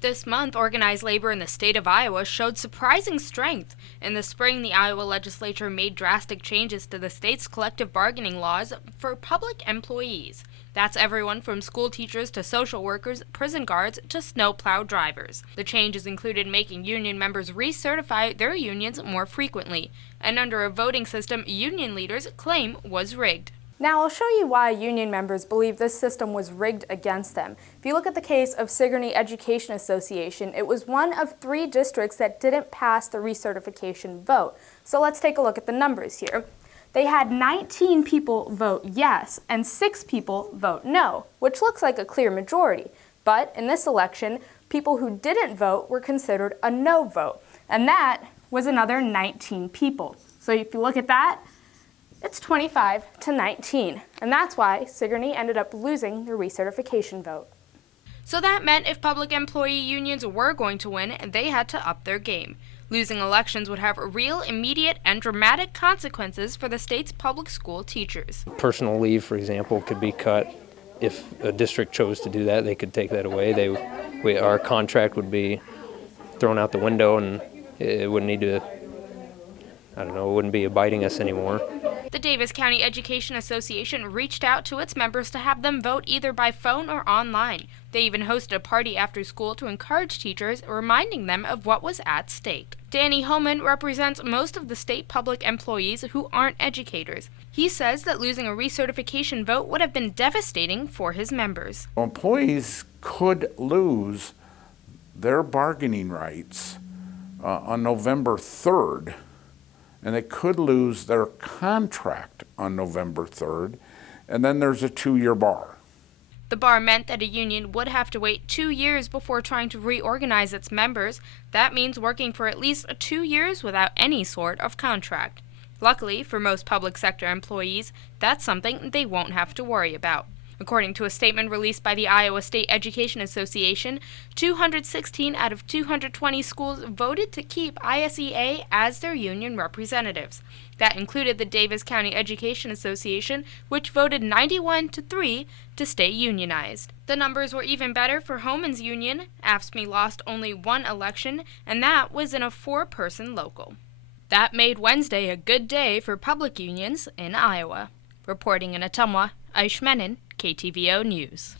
This month, organized labor in the state of Iowa showed surprising strength. In the spring, the Iowa legislature made drastic changes to the state's collective bargaining laws for public employees. That's everyone from school teachers to social workers, prison guards to snowplow drivers. The changes included making union members recertify their unions more frequently, and under a voting system union leaders claim was rigged. Now I'll show you why union members believe this system was rigged against them. If you look at the case of Sigourney Education Association, it was one of 3 districts that didn't pass the recertification vote. So let's take a look at the numbers here. They had 19 people vote yes and 6 people vote no, which looks like a clear majority. But in this election, people who didn't vote were considered a no vote, and that was another 19 people. So if you look at that, it's 25 to 19, and that's why Sigourney ended up losing the recertification vote. So that meant if public employee unions were going to win, they had to up their game. Losing elections would have real, immediate, and dramatic consequences for the state's public school teachers. Personal leave, for example, could be cut. If a district chose to do that, they could take that away. Our contract would be thrown out the window, and it wouldn't need to, it wouldn't be abiding us anymore. The Davis County Education Association reached out to its members to have them vote either by phone or online. They even hosted a party after school to encourage teachers, reminding them of what was at stake. Danny Homan represents most of the state public employees who aren't educators. He says that losing a recertification vote would have been devastating for his members. Employees could lose their bargaining rights on November 3rd. And they could lose their contract on November 3rd, and then there's a 2-year bar. The bar meant that a union would have to wait 2 years before trying to reorganize its members. That means working for at least 2 years without any sort of contract. Luckily, for most public sector employees, that's something they won't have to worry about. According to a statement released by the Iowa State Education Association, 216 out of 220 schools voted to keep ISEA as their union representatives. That included the Davis County Education Association, which voted 91-3 to stay unionized. The numbers were even better for Homan's union. AFSCME lost only 1 election, and that was in a 4-person local. That made Wednesday a good day for public unions in Iowa. Reporting in Ottumwa, Aish Menon, KTVO News.